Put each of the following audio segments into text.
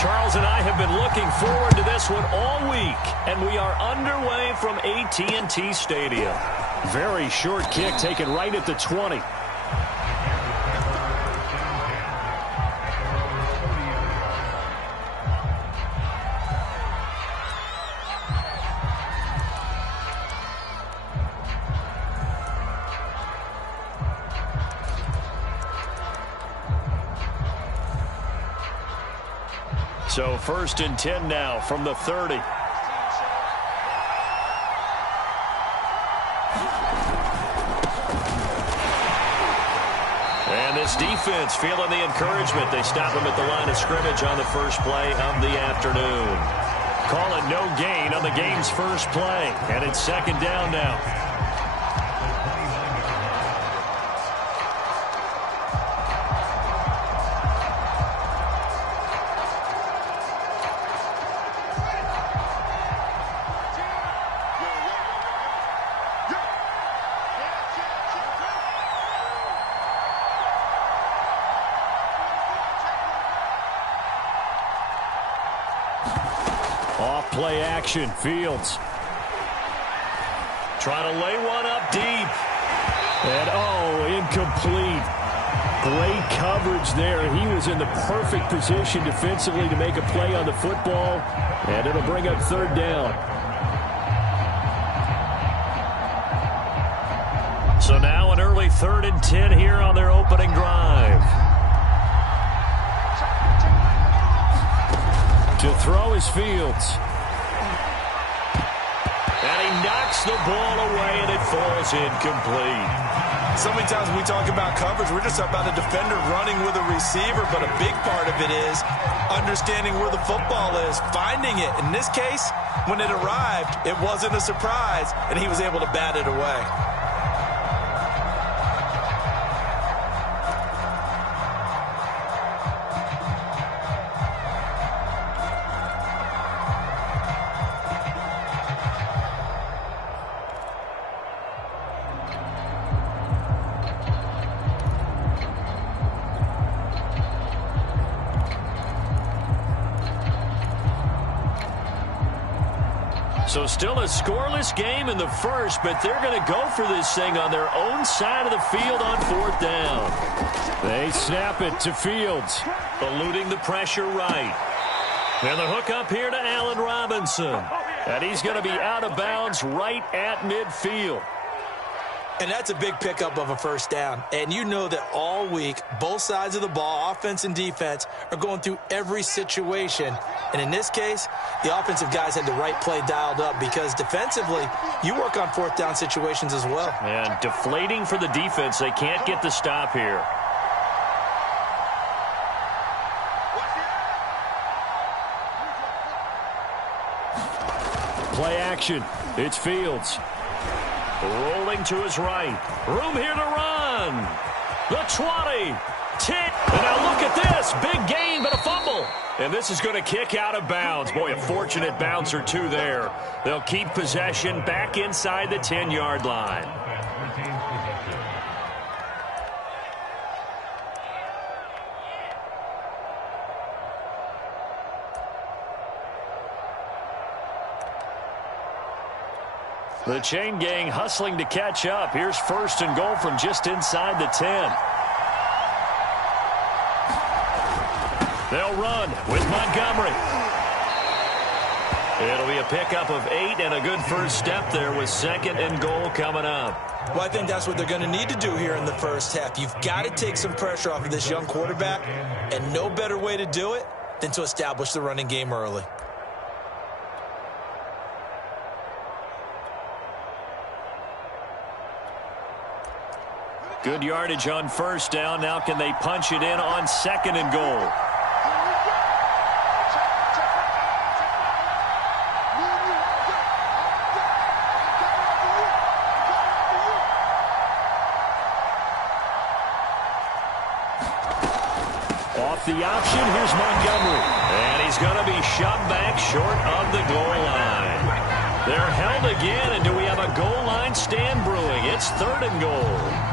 Charles and I have been looking forward to this one all week, and we are underway from AT&T Stadium. Very short kick taken right at the 20. So 1st and 10 now from the 30. And this defense feeling the encouragement. They stop him at the line of scrimmage on the first play of the afternoon. Call it no gain on the game's first play. And it's 2nd down now. Play action, Fields. Trying to lay one up deep. And, incomplete. Great coverage there. He was in the perfect position defensively to make a play on the football, and it'll bring up 3rd down. So now an early 3rd and 10 here on their opening drive. To throw is Fields. Knocks the ball away, and it falls incomplete. So many times when we talk about coverage, we're just about a defender running with a receiver, but a big part of it is understanding where the football is, finding it. In this case, when it arrived, it wasn't a surprise, and he was able to bat it away. So still a scoreless game in the first, but they're going to go for this thing on their own side of the field on 4th down. They snap it to Fields. Eluding the pressure right. And the hook up here to Allen Robinson. And he's going to be out of bounds right at midfield. And that's a big pickup of a 1st down. And you know that all week, both sides of the ball, offense and defense, are going through every situation. And in this case, the offensive guys had the right play dialed up because defensively, you work on 4th down situations as well. And deflating for the defense. They can't get the stop here. Play action. It's Fields. Rolling to his right. Room here to run. The 20. 10. And now look at this. Big gain, but a fumble. And this is going to kick out of bounds. Boy, a fortunate bounce or two there. They'll keep possession back inside the 10-yard line. The chain gang hustling to catch up. Here's 1st and goal from just inside the 10. They'll run with Montgomery. It'll be a pickup of 8 and a good first step there with 2nd and goal coming up. Well, I think that's what they're going to need to do here in the first half. You've got to take some pressure off of this young quarterback, and no better way to do it than to establish the running game early. Good yardage on 1st down. Now can they punch it in on 2nd and goal? Off the option, here's Montgomery. And he's going to be shoved back short of the goal line. They're held again, and do we have a goal line stand brewing? It's 3rd and goal.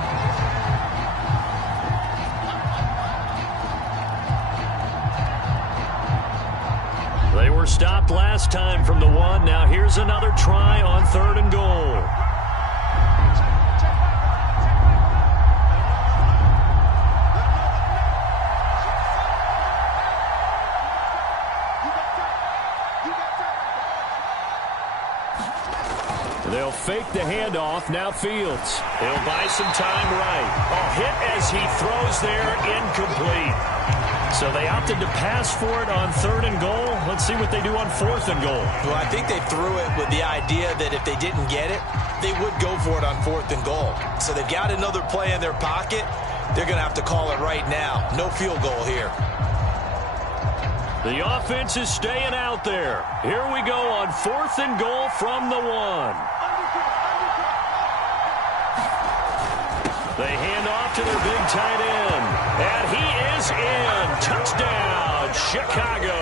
were stopped last time from the 1. Now here's another try on 3rd and goal. They'll fake the handoff. Now Fields. He'll buy some time right. A hit as he throws there, incomplete. So they opted to pass for it on 3rd and goal. Let's see what they do on 4th and goal. Well, I think they threw it with the idea that if they didn't get it, they would go for it on 4th and goal. So they've got another play in their pocket. They're going to have to call it right now. No field goal here. The offense is staying out there. Here we go on 4th and goal from the 1. They hand off to their big tight end. And he is in. Touchdown, Chicago.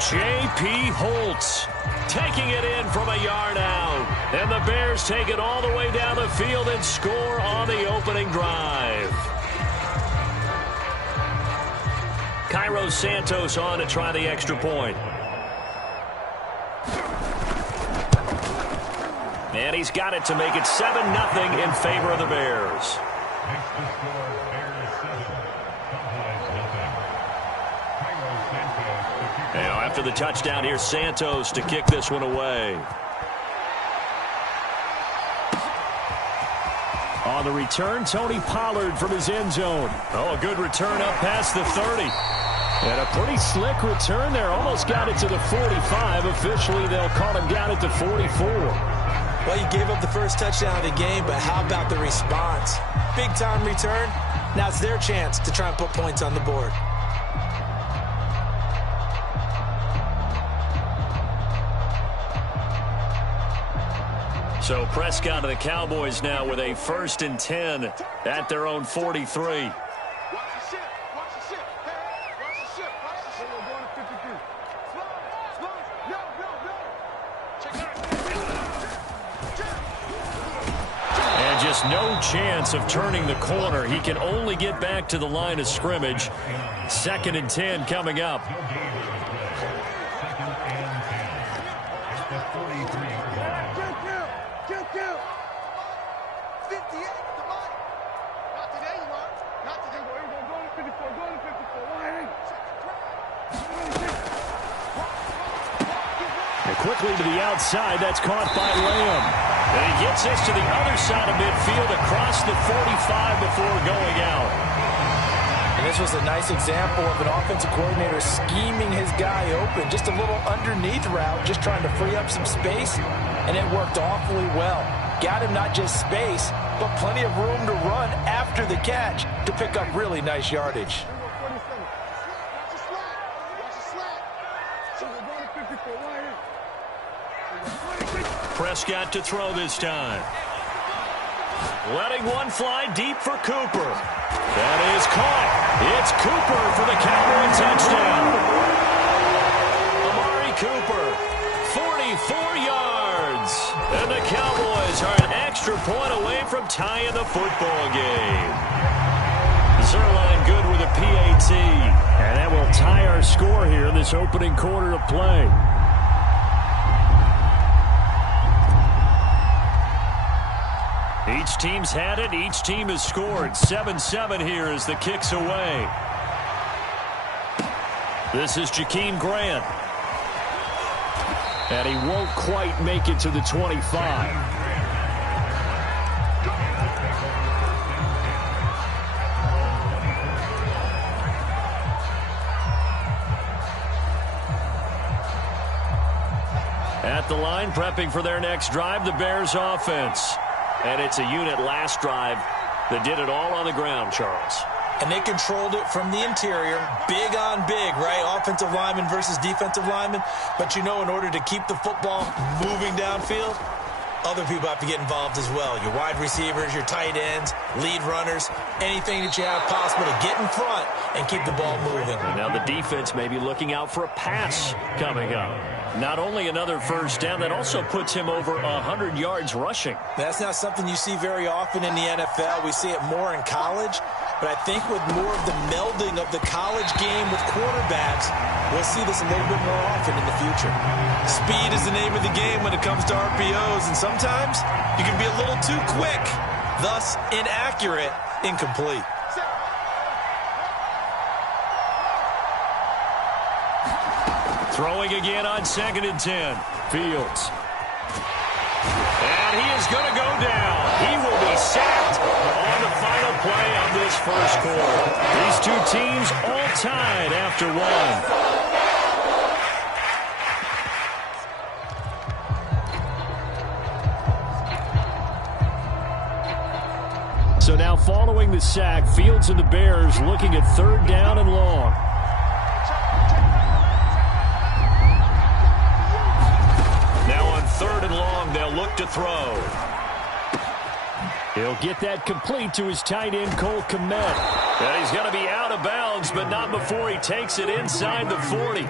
J.P. Holtz taking it in from a yard out. And the Bears take it all the way down the field and score on the opening drive. Cairo Santos on to try the extra point. And he's got it to make it 7-0 in favor of the Bears. Now after the touchdown, here's Santos to kick this one away. On the return, Tony Pollard from his end zone. Oh, a good return up past the 30. And a pretty slick return there. Almost got it to the 45. Officially, they'll call him down at the 44. Well, he gave up the first touchdown of the game, but how about the response? Big-time return. Now it's their chance to try and put points on the board. So Prescott of the Cowboys now with a 1st and 10 at their own 43. And just no chance of turning the corner. He can only get back to the line of scrimmage. 2nd and 10 coming up. Quickly to the outside. That's caught by Lamb. And he gets this to the other side of midfield across the 45 before going out. And this was a nice example of an offensive coordinator scheming his guy open. Just a little underneath route, just trying to free up some space, and it worked awfully well. Got him not just space, but plenty of room to run after the catch to pick up really nice yardage. Prescott to throw this time. Letting one fly deep for Cooper. That is caught. It's Cooper for the Cowboy touchdown. Amari Cooper, 44 yards. And the Cowboys are an extra point away from tying the football game. Zerline good with a PAT. And that will tie our score here in this opening quarter of play. Each team's had it. Each team has scored. 7-7 here as the kick's away. This is Jakeem Grant. And he won't quite make it to the 25. At the line, prepping for their next drive, the Bears offense. And it's a unit last drive that did it all on the ground, Charles. And they controlled it from the interior, big on big, right? Offensive lineman versus defensive lineman. But you know, in order to keep the football moving downfield, other people have to get involved as well. Your wide receivers, your tight ends, lead runners, anything that you have possible to get in front and keep the ball moving. Now the defense may be looking out for a pass coming up. Not only another first down, that also puts him over 100 yards rushing. That's not something you see very often in the NFL. We see it more in college. But I think with more of the melding of the college game with quarterbacks, We'll see this a little bit more often in the future. Speed is the name of the game when it comes to RPOs, and sometimes you can be a little too quick, thus inaccurate, incomplete. Throwing again on 2nd and 10. Fields. And he is going to go down. He will be sacked on the final play of this first quarter. These two teams all tied after one. So now following the sack, Fields and the Bears looking at 3rd down and long. Now on 3rd and long, they'll look to throw. He'll get that complete to his tight end, Cole Kmet. And he's going to be out of bounds, but not before he takes it inside the 40.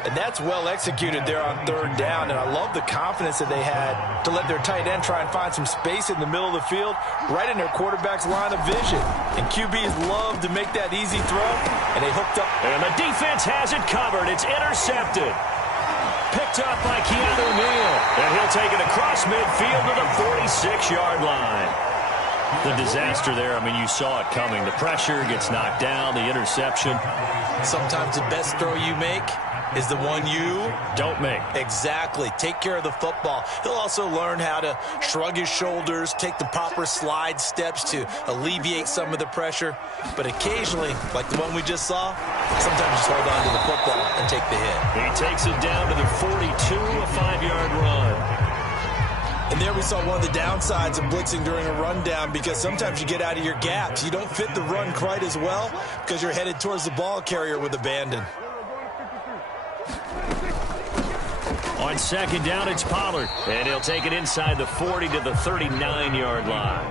And that's well executed there on 3rd down, and I love the confidence that they had to let their tight end try and find some space in the middle of the field, right in their quarterback's line of vision. And QBs love to make that easy throw, and they hooked up. And the defense has it covered. It's intercepted. Picked up by Keanu Neal. And he'll take it across midfield to the 46-yard line. The disaster there, I mean, you saw it coming. The pressure gets knocked down, the interception. Sometimes the best throw you make is the one you don't make. Exactly. Take care of the football. He'll also learn how to shrug his shoulders, take the proper slide steps to alleviate some of the pressure. But occasionally, like the one we just saw, sometimes just hold on to the football and take the hit. He takes it down to the 42, a 5-yard run. And there we saw one of the downsides of blitzing during a rundown, because sometimes you get out of your gaps. You don't fit the run quite as well because you're headed towards the ball carrier with abandon. On 2nd down, it's Pollard. And he'll take it inside the 40 to the 39-yard line.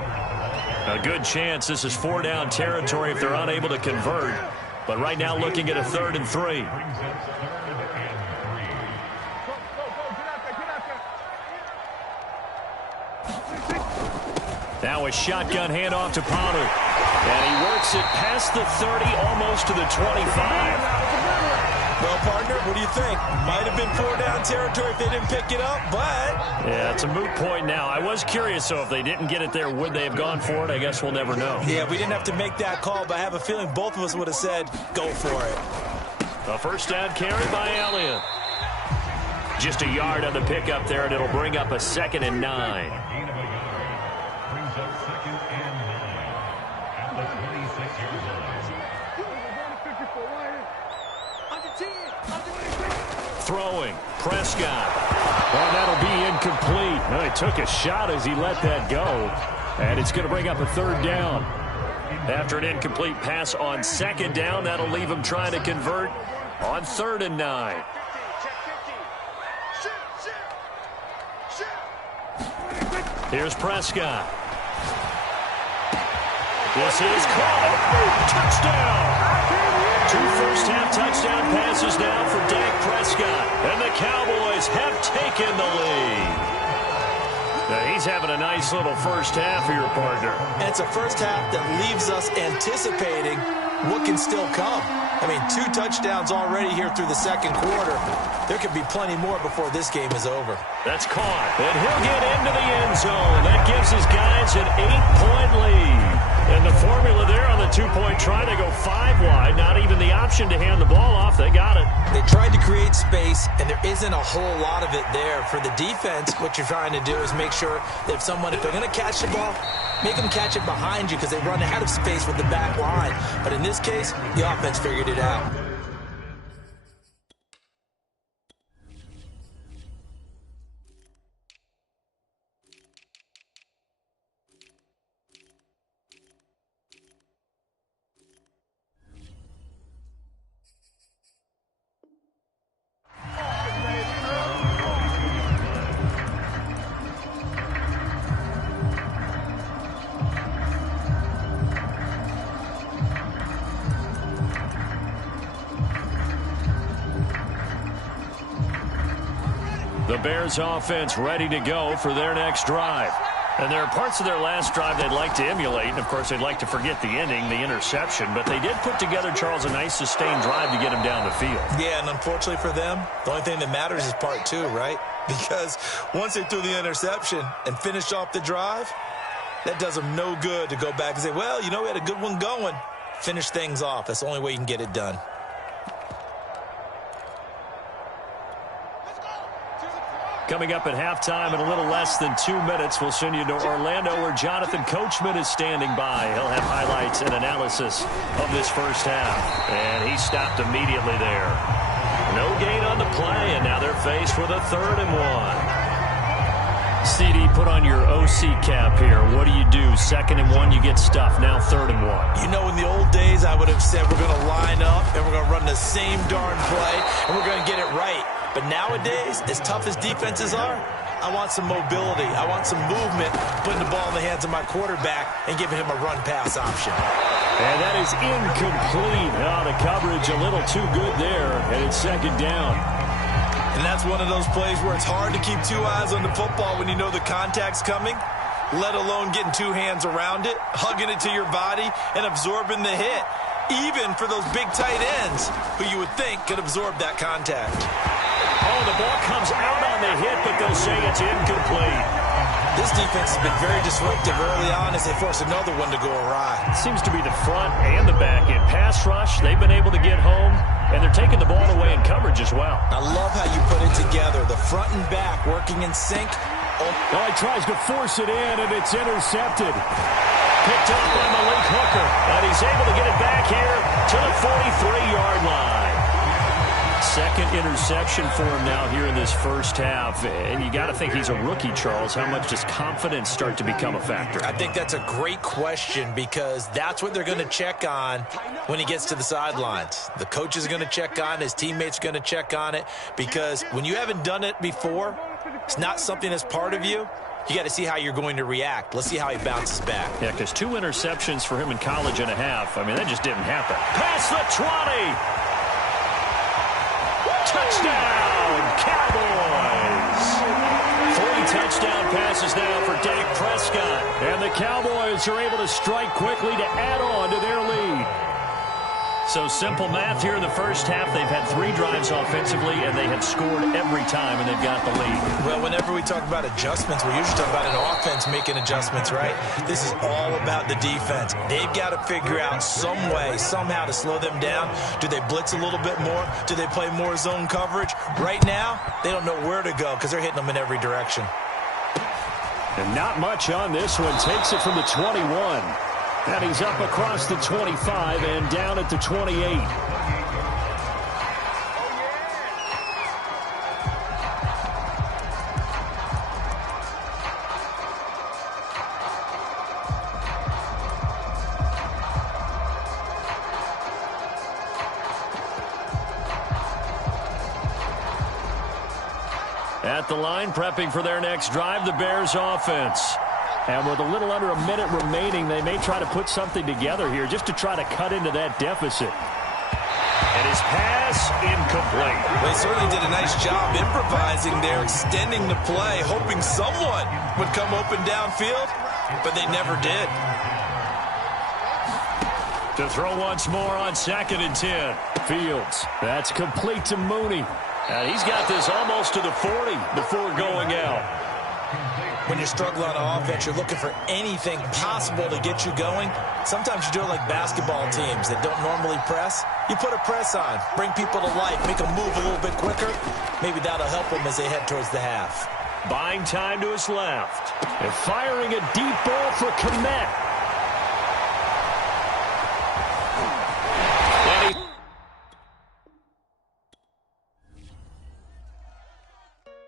A good chance this is 4-down territory if they're unable to convert. But right now looking at a 3rd and 3. Now a shotgun handoff to Pollard. And he works it past the 30, almost to the 25. Well, partner, what do you think? Might have been 4-down territory if they didn't pick it up, but... Yeah, it's a moot point now. I was curious, so if they didn't get it there, would they have gone for it? I guess we'll never know. Yeah, we didn't have to make that call, but I have a feeling both of us would have said, go for it. A 1st down carry by Elliott. Just a yard on the pickup there, and it'll bring up a 2nd and 9. Throwing, Prescott. Oh, that'll be incomplete. Well, he took a shot as he let that go. And it's going to bring up a 3rd down. After an incomplete pass on 2nd down, that'll leave him trying to convert on 3rd and 9. Here's Prescott. This is caught. Touchdown. 2 first-half touchdown passes now for Dak Prescott. And the Cowboys have taken the lead. Now, he's having a nice little first half here, partner. And it's a first half that leaves us anticipating what can still come. I mean, 2 touchdowns already here through the 2nd quarter. There could be plenty more before this game is over. That's caught. And he'll get into the end zone. That gives his guys an 8-point lead. And the formula there on the 2-point try, they go 5 wide. Not even the option to hand the ball off. They got it. They tried to create space, and there isn't a whole lot of it there. For the defense, what you're trying to do is make sure that if they're going to catch the ball, make them catch it behind you, because they run out of space with the back line. But in this case, the offense figured it out. The Bears offense ready to go for their next drive. And there are parts of their last drive they'd like to emulate, and, of course, they'd like to forget the ending, the interception. But they did put together, Charles, a nice sustained drive to get him down the field. Yeah, and unfortunately for them, the only thing that matters is part two, right? Because once they threw the interception and finished off the drive, that does them no good to go back and say, well, you know, we had a good one going. Finish things off. That's the only way you can get it done. Coming up at halftime in a little less than 2 minutes, we'll send you to Orlando where Jonathan Coachman is standing by. He'll have highlights and analysis of this first half. And he stopped immediately there. No gain on the play, and now they're faced with a 3rd and 1. CD, put on your OC cap here. What do? 2nd and 1, you get stuffed. Now 3rd and 1. You know, in the old days, I would have said we're going to line up and we're going to run the same darn play and we're going to get it right. But nowadays, as tough as defenses are, I want some mobility. I want some movement, putting the ball in the hands of my quarterback and giving him a run-pass option. And that is incomplete. Oh, the coverage a little too good there, and it's 2nd down. And that's one of those plays where it's hard to keep 2 eyes on the football when you know the contact's coming, let alone getting 2 hands around it, hugging it to your body, and absorbing the hit, even for those big tight ends who you would think could absorb that contact. Oh, the ball comes out on the hit, but they'll say it's incomplete. This defense has been very disruptive early on as they force another one to go awry. It seems to be the front and the back end. Pass rush, they've been able to get home, and they're taking the ball away in coverage as well. I love how you put it together. The front and back working in sync. Oh, he tries to force it in, and it's intercepted. Picked up by Malik Hooker, and he's able to get it back here to the 43-yard line. 2nd interception for him now here in this first half. And you got to think he's a rookie, Charles. How much does confidence start to become a factor? I think that's a great question because that's what they're going to check on when he gets to the sidelines. The coach is going to check on it. His teammates are going to check on it because when you haven't done it before, it's not something that's part of you. You got to see how you're going to react. Let's see how he bounces back. Yeah, because 2 interceptions for him in college and a half. I mean, that just didn't happen. Past the 20. Touchdown, Cowboys! 3 touchdown passes now for Dak Prescott. And the Cowboys are able to strike quickly to add on to their lead. So simple math here in the first half. They've had 3 drives offensively, and they have scored every time, and they've got the lead. Well, whenever we talk about adjustments, we usually talk about an offense making adjustments, right? This is all about the defense. They've got to figure out some way, somehow to slow them down. Do they blitz a little bit more? Do they play more zone coverage? Right now, they don't know where to go because they're hitting them in every direction. And not much on this one. Takes it from the 21. And he's up across the 25 and down at the 28. At the line, prepping for their next drive, the Bears offense. And with a little under a minute remaining, they may try to put something together here just to try to cut into that deficit. And his pass incomplete. They certainly did a nice job improvising there, extending the play, hoping someone would come open downfield, but they never did. To throw once more on 2nd and 10. Fields, that's complete to Mooney. And he's got this almost to the 40 before going out. When you're struggling on offense, you're looking for anything possible to get you going. Sometimes you do it like basketball teams that don't normally press. You put a press on, bring people to life, make them move a little bit quicker. Maybe that'll help them as they head towards the half. Buying time to his left. And firing a deep ball for Kmet.